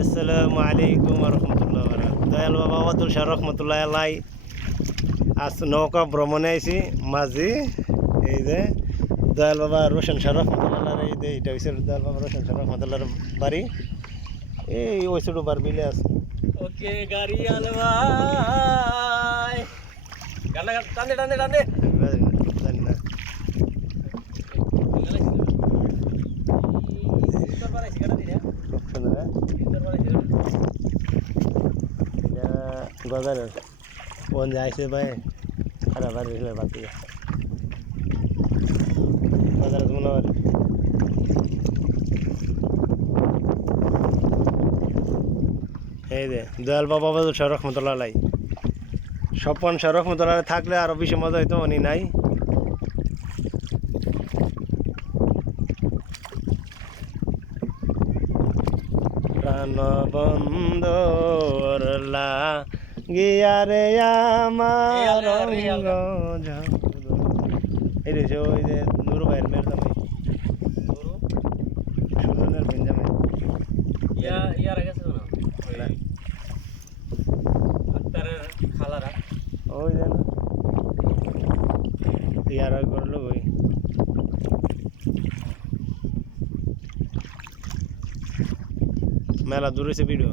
আসসালামু আলাইকুম রহমতুল্লাহ দয়াল বাবা আব্দুল শাহ রহমতুল্লাহ আলাই আজ নৌকা ভ্রমণে আইছি মাঝি এই যে দয়াল বাবা রোশন শাহ রহমতুল্লাহ এই যে এটা হচ্ছে দয়াল বাবা রোশন শাহ রহমতুল্লাহর বাড়ি এই ওই ছোট বার বিলে আছে। ওকে গাড়ি আলভাই গানা টানে টানে টানে জানি না গজারের কোন যাইছে ভাই খারাপ আর রেখে বাতি গজারের মনে হয় এই যে দয়াল বাবা আব্দুল শাহ রহমতুল্লাহ আলাই স্বপন শাহ রহমতুল্লাহ থাকলে আরো বেশি মজা হইতো উনি নাই। প্রাণ বন্ধর লাগিয়া রে আমার এই রে ওই যে নুরু ভাইয়ের মেয়ের জামাই সুজনের বোন জামাই ইয়ার গেছে না আক্তারের খালারা ওই যে না ইয়ারা করলো ওই মেলা দূর হয়েছে ভিডিও।